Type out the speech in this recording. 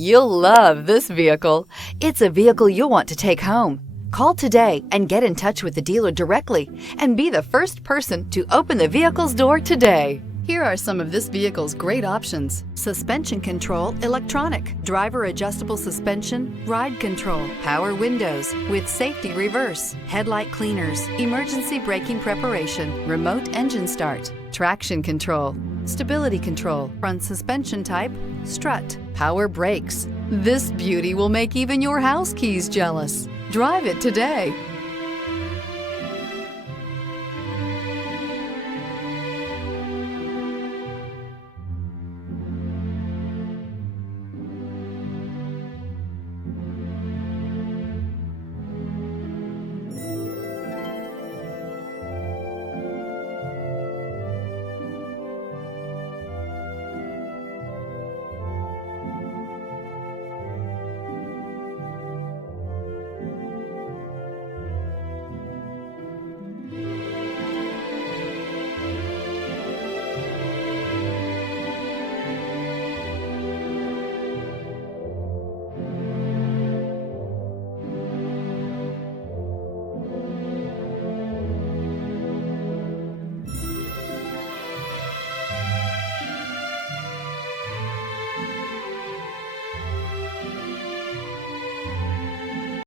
You'll love this vehicle. It's a vehicle you'll want to take home. Call today and get in touch with the dealer directly and be the first person to open the vehicle's door today. Here are some of this vehicle's great options: suspension control, electronic, driver adjustable suspension, ride control, power windows with safety reverse, headlight cleaners, emergency braking preparation, remote engine start, traction control, stability control, front suspension type, strut, power brakes. This beauty will make even your house keys jealous. Drive it today.